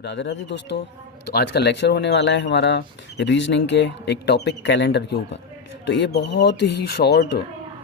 राधे राधे दोस्तों। तो आज का लेक्चर होने वाला है हमारा रीजनिंग के एक टॉपिक कैलेंडर के ऊपर। तो ये बहुत ही शॉर्ट,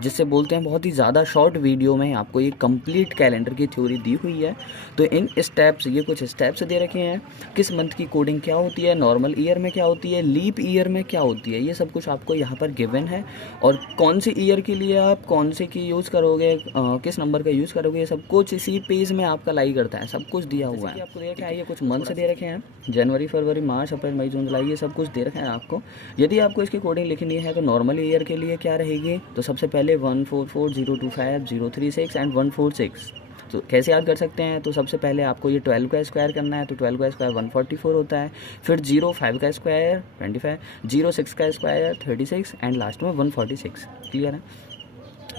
जिससे बोलते हैं बहुत ही ज़्यादा शॉर्ट वीडियो में आपको ये कंप्लीट कैलेंडर की थ्योरी दी हुई है। तो इन स्टेप्स, ये कुछ स्टेप्स दे रखे हैं, किस मंथ की कोडिंग क्या होती है, नॉर्मल ईयर में क्या होती है, लीप ईयर में क्या होती है, ये सब कुछ आपको यहाँ पर गिवन है। और कौन सी ईयर के लिए आप कौन से की यूज़ करोगे, किस नंबर का यूज़ करोगे, ये सब कुछ इसी पेज में आपका लाई करता है, सब कुछ दिया हुआ है। आपको दे रखे हैं, ये कुछ मंथ से दे रखे हैं, जनवरी फरवरी मार्च अप्रैल मई जून जुलाई, ये सब कुछ दे रखे हैं आपको। यदि आपको इसकी कोडिंग लिखनी है तो नॉर्मल ईयर के लिए क्या रहेगी, तो सबसे पहले 144025036 एंड 146। तो कैसे याद कर सकते हैं, तो सबसे पहले आपको ये 12 का स्क्वायर करना है, तो 12 का स्क्वायर 144 होता है। फिर 05 का स्क्वायर 25, 06 का स्क्वायर 36 एंड लास्ट में 146। क्लियर है।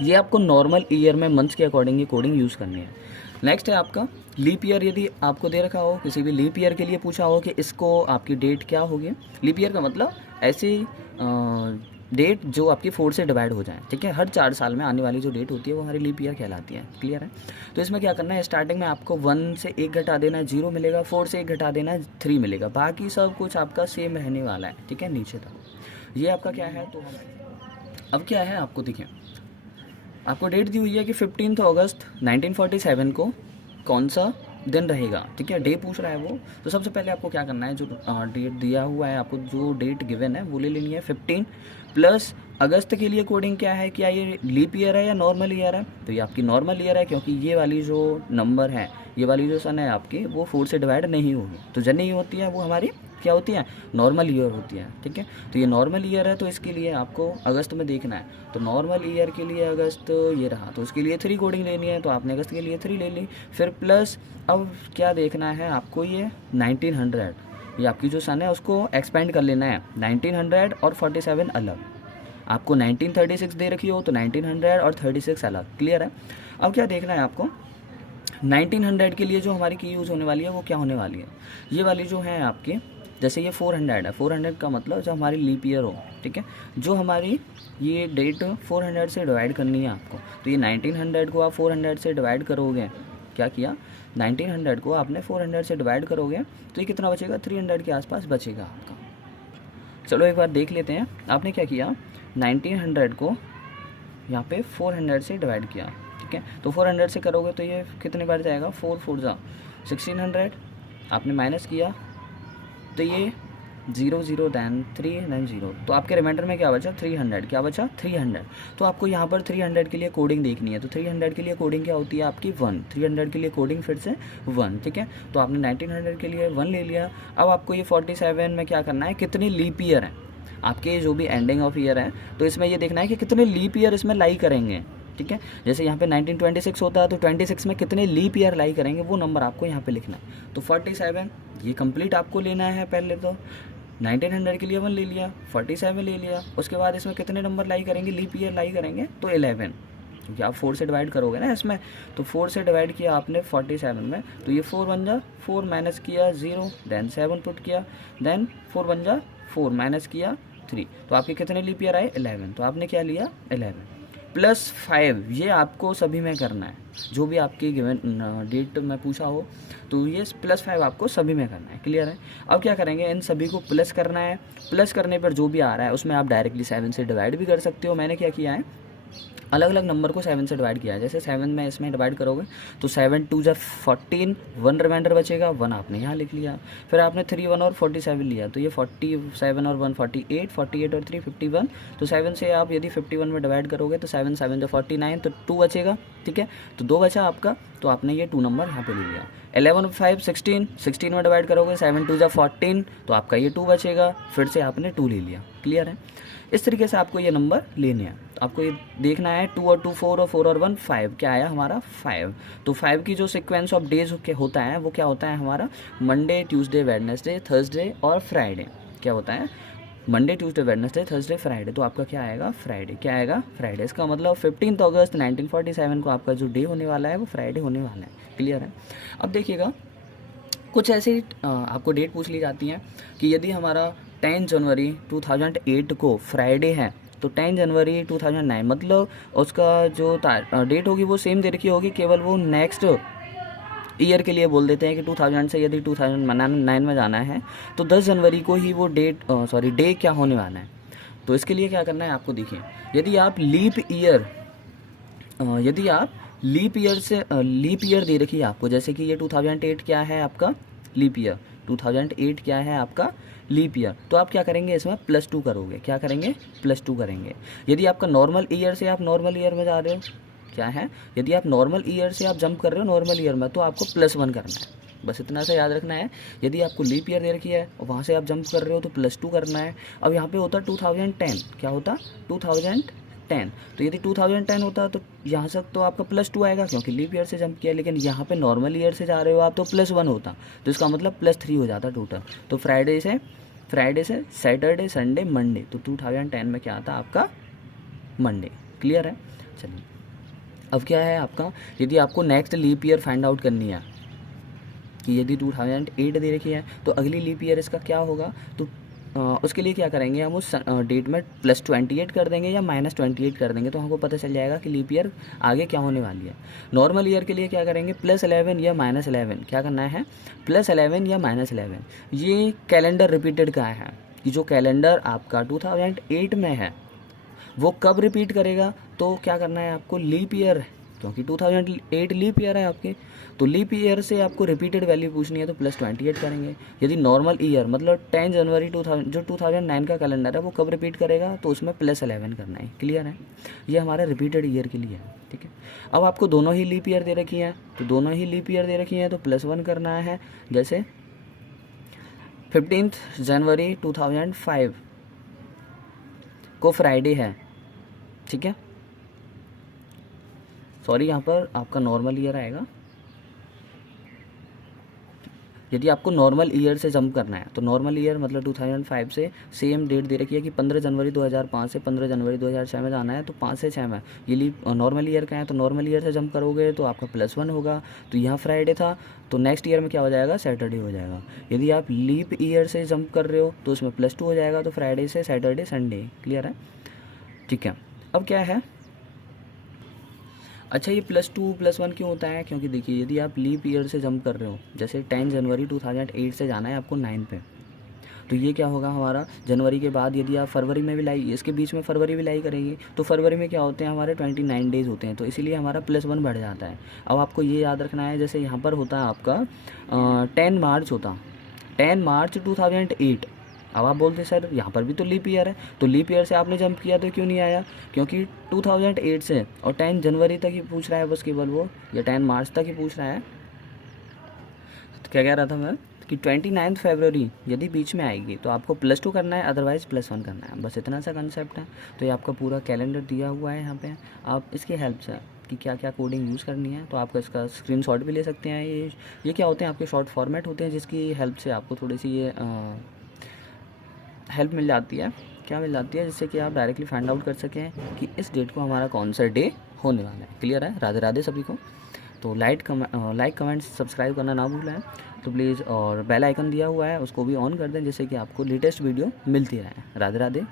ये आपको नॉर्मल ईयर में मंथ्स के अकॉर्डिंग ये कोडिंग यूज़ करनी है। नेक्स्ट है आपका लीप ईयर। यदि आपको दे रखा हो, किसी भी लीप ईयर के लिए पूछा हो कि इसको आपकी डेट क्या होगी, लीप ईयर का मतलब ऐसी डेट जो आपकी 4 से डिवाइड हो जाए। ठीक है, हर 4 साल में आने वाली जो डेट होती है वो हमारी लीप ईयर कहलाती है। क्लियर है। तो इसमें क्या करना है, स्टार्टिंग में आपको 1 से 1 घटा देना है, 0 मिलेगा। 4 से 1 घटा देना है, 3 मिलेगा। बाकी सब कुछ आपका सेम रहने वाला है। ठीक है, नीचे तक ये आपका क्या है। तो अब क्या है, आपको देखिए, आपको डेट दी हुई है कि 15 अगस्त 1947 को कौन सा दिन रहेगा। ठीक है, डे पूछ रहा है वो। तो सबसे पहले आपको क्या करना है, जो डेट दिया हुआ है आपको, जो डेट गिवन है वो ले लेनी है 15 प्लस अगस्त के लिए कोडिंग क्या है, क्या ये लीप ईयर है या नॉर्मल ईयर है। तो ये आपकी नॉर्मल ईयर है, क्योंकि ये वाली जो नंबर है, ये वाली जो सन है आपकी, वो 4 से डिवाइड नहीं होगी। तो जब नहीं होती है वो हमारी क्या होती है, नॉर्मल ईयर होती है। ठीक है, तो ये नॉर्मल ईयर है, तो इसके लिए आपको अगस्त में देखना है। तो नॉर्मल ईयर के लिए अगस्त ये रहा, तो उसके लिए 3 कोडिंग लेनी है, तो आपने अगस्त के लिए 3 ले ली। फिर प्लस अब क्या देखना है आपको, ये 1900, ये आपकी जो सन है उसको एक्सपेंड कर लेना है। 1900 और 47 अलग। आपको 1936 दे रखी हो तो 1900 और 36 अलग। क्लियर है। अब क्या देखना है आपको, 1900 के लिए जो हमारी की यूज़ होने वाली है वो क्या होने वाली है, ये वाली जो है आपकी, जैसे ये 400 है, 400 का मतलब जो हमारी लीप ईयर हो। ठीक है, जो हमारी ये डेट 400 से डिवाइड करनी है आपको। तो ये 1900 को आप 400 से डिवाइड करोगे, क्या किया, 1900 को आपने 400 से डिवाइड करोगे तो ये कितना बचेगा, 300 के आसपास बचेगा आपका। चलो एक बार देख लेते हैं। आपने क्या किया, 1900 को यहाँ पे 400 से डिवाइड किया। ठीक है, तो 400 से करोगे तो ये कितने बार जाएगा, 4 4 जा 1600। आपने माइनस किया तो ये 0 0 दैन 3 दैन 0, तो आपके रिमाइंडर में क्या बचा, 300। क्या बचा, 300। तो आपको यहाँ पर 300 के लिए कोडिंग देखनी है। तो 300 के लिए कोडिंग क्या होती है आपकी, 1। 300 के लिए कोडिंग फिर से 1। ठीक है, तो आपने 1900 के लिए 1 ले लिया। अब आपको ये 47 में क्या करना है, कितने लीप ईयर हैं आपके, जो भी एंडिंग ऑफ ईयर है, तो इसमें ये देखना है कि कितने लीप ईयर इसमें लाई करेंगे। ठीक है, जैसे यहाँ पे 1926 होता है, तो 26 में कितने लीप ईयर लाई करेंगे वो नंबर आपको यहाँ पे लिखना है। तो 47 ये कंप्लीट आपको लेना है। पहले तो 1900 के लिए 1 ले लिया, 47 ले लिया, उसके बाद इसमें कितने नंबर लाई करेंगे, लीप ईयर लाई करेंगे, तो 11, क्योंकि आप 4 से डिवाइड करोगे ना इसमें। तो 4 से डिवाइड किया आपने 47 में, तो ये 4 बन जा 4, माइनस किया 0, देन 7 पुट किया, देन 4 बन जा 4, माइनस किया 3, तो आपके कितने लीप ईयर आए, 11। तो आपने क्या लिया, 11 प्लस 5। ये आपको सभी में करना है, जो भी आपकी गिवन डेट में पूछा हो, तो ये प्लस 5 आपको सभी में करना है। क्लियर है। अब क्या करेंगे, इन सभी को प्लस करना है। प्लस करने पर जो भी आ रहा है उसमें आप डायरेक्टली 7 से डिवाइड भी कर सकते हो। मैंने क्या किया है, अलग अलग नंबर को 7 से डिवाइड किया है। जैसे 7 में इसमें डिवाइड करोगे तो 7 2 जा 14, 1 रिमाइंडर बचेगा, 1 आपने यहाँ लिख लिया। फिर आपने 3 1 और 47 लिया, तो ये 47 और 1 48, 48 और 3 51। तो 7 से आप यदि 51 में डिवाइड करोगे तो 7 7 जो 49, तो 2 बचेगा। ठीक है, तो 2 बचा आपका, तो आपने ये 2 नंबर यहाँ पे ले लिया। 11 और 5 16, 16 में डिवाइड करोगे 7 2 जा 14, तो आपका ये 2 बचेगा, फिर से आपने 2 ले लिया। क्लियर है। इस तरीके से आपको ये नंबर लेने हैं। तो आपको ये देखना है 2 और 2 4 और 4 और 1 5, क्या आया हमारा 5। तो 5 की जो सीक्वेंस ऑफ डेज होता है वो क्या होता है हमारा, मंडे ट्यूसडे वेडनेसडे थर्सडे और फ्राइडे। क्या होता है, Monday Tuesday Wednesday Thursday Friday. तो आपका क्या आएगा, फ्राइडे। क्या आएगा, फ्राइडे। इसका मतलब 15 अगस्त 1947 को आपका जो डे होने वाला है वो फ्राइडे होने वाला है। क्लियर है। अब देखिएगा, कुछ ऐसी आपको डेट पूछ ली जाती है कि यदि हमारा 10 जनवरी 2008 को फ्राइडे है, तो 10 जनवरी 2009 मतलब उसका जो डेट होगी वो सेम दे रखी होगी, केवल वो नेक्स्ट ईयर के लिए बोल देते हैं कि 2000 से यदि 2009 में जाना है तो 10 जनवरी को ही वो डे क्या होने वाला है। तो इसके लिए क्या करना है आपको, देखिए यदि आप लीप ईयर दे रखी है आपको, जैसे कि ये 2008 क्या है आपका लीप ईयर, 2008 क्या है आपका लीप ईयर, तो आप क्या करेंगे इसमें +2 करोगे, क्या करेंगे +2 करेंगे। यदि आपका नॉर्मल ईयर से आप नॉर्मल ईयर में जा रहे हो, क्या है, यदि आप नॉर्मल ईयर से आप जंप कर रहे हो नॉर्मल ईयर में, तो आपको +1 करना है, बस इतना सा याद रखना है। यदि आपको लीप ईयर दे रखी है और वहाँ से आप जंप कर रहे हो तो +2 करना है। अब यहाँ पे होता 2010, क्या होता 2010, तो यदि 2010 होता तो यहाँ से तो आपका +2 आएगा क्योंकि लीप ईयर से जंप किया, लेकिन यहाँ पे नॉर्मल ईयर से जा रहे हो आप तो +1 होता, तो इसका मतलब +3 हो जाता टोटल। तो फ्राइडे से सैटरडे संडे मंडे, तो 2010 में क्या आता आपका मंडे। क्लियर है। चलिए अब क्या है आपका, यदि आपको next leap year find out करनी है कि यदि 2008 दे रखी है तो अगली लीप ईयर इसका क्या होगा, तो उसके लिए क्या करेंगे हम, उस डेट में +28 कर देंगे या -28 कर देंगे, तो हमको पता चल जाएगा कि लीप ईयर आगे क्या होने वाली है। नॉर्मल ईयर के लिए क्या करेंगे, +11 या -11, क्या करना है +11 या -11। ये कैलेंडर रिपीटेड का है कि जो कैलेंडर आपका 2008 में है वो कब रिपीट करेगा, तो क्या करना है आपको, लीप ईयर, क्योंकि 2008 लीप ईयर है आपके, तो लीप ईयर से आपको रिपीटेड वैल्यू पूछनी है तो +28 करेंगे। यदि नॉर्मल ईयर मतलब 10 जनवरी 2000 जो 2009 का कैलेंडर है वो कब रिपीट करेगा, तो उसमें +11 करना है। क्लियर है, ये हमारा रिपीटेड ईयर के लिए है। ठीक है, अब आपको दोनों ही लीप ईयर दे रखी है, तो दोनों ही लीप ईयर दे रखी है तो +1 करना है। जैसे 15 जनवरी 2005 को फ्राइडे है, ठीक है, सॉरी यहाँ पर आपका नॉर्मल ईयर आएगा। यदि आपको नॉर्मल ईयर से जंप करना है तो नॉर्मल ईयर मतलब 2005 से सेम डेट दे रखी है कि 15 जनवरी 2005 से 15 जनवरी 2006 में जाना है, तो 5 से 6 में ये लीप नॉर्मल ईयर का है, तो नॉर्मल ईयर से जंप करोगे तो आपका +1 होगा। तो यहाँ फ्राइडे था तो नेक्स्ट ईयर में क्या हो जाएगा, सैटरडे हो जाएगा। यदि आप लीप ईयर से जंप कर रहे हो तो उसमें +2 हो जाएगा, तो फ्राइडे से सैटरडे संडे। क्लियर है, ठीक है। अब क्या है, अच्छा ये +2 +1 क्यों होता है, क्योंकि देखिए यदि आप लीप ईयर से जंप कर रहे हो, जैसे 10 जनवरी 2008 से जाना है आपको 9 पे, तो ये क्या होगा हमारा जनवरी के बाद यदि आप फरवरी में भी लाई, इसके बीच में फरवरी भी लाई करेंगे, तो फरवरी में क्या होते हैं हमारे 29 डेज़ होते हैं, तो इसीलिए हमारा +1 बढ़ जाता है। अब आपको ये याद रखना है, जैसे यहाँ पर होता है आपका 10 मार्च होता, 10 मार्च 2008। अब आप बोलते सर यहाँ पर भी तो लीप ईयर है, तो लीप ईयर से आपने जंप किया तो क्यों नहीं आया, क्योंकि 2008 से और 10 जनवरी तक ही पूछ रहा है बस केवल वो, या 10 मार्च तक ही पूछ रहा है। तो क्या कह रहा था मैं कि 29 फरवरी यदि बीच में आएगी तो आपको +2 करना है, अदरवाइज़ +1 करना है, बस इतना सा कंसेप्ट है। तो ये आपका पूरा कैलेंडर दिया हुआ है यहाँ पे, आप इसकी हेल्प से कि क्या क्या कोडिंग यूज़ करनी है तो आपका इसका स्क्रीनशॉट भी ले सकते हैं। ये क्या होते हैं आपके शॉर्ट फॉर्मेट होते हैं जिसकी हेल्प से आपको थोड़ी सी ये हेल्प मिल जाती है, क्या मिल जाती है, जिससे कि आप डायरेक्टली फाइंड आउट कर सकें कि इस डेट को हमारा कौन सा डे होने वाला है। क्लियर है, राधे राधे सभी को। तो लाइक कमेंट सब्सक्राइब करना ना भूलें तो प्लीज़, और बेल आइकन दिया हुआ है उसको भी ऑन कर दें जिससे कि आपको लेटेस्ट वीडियो मिलती रहे। राधे राधे।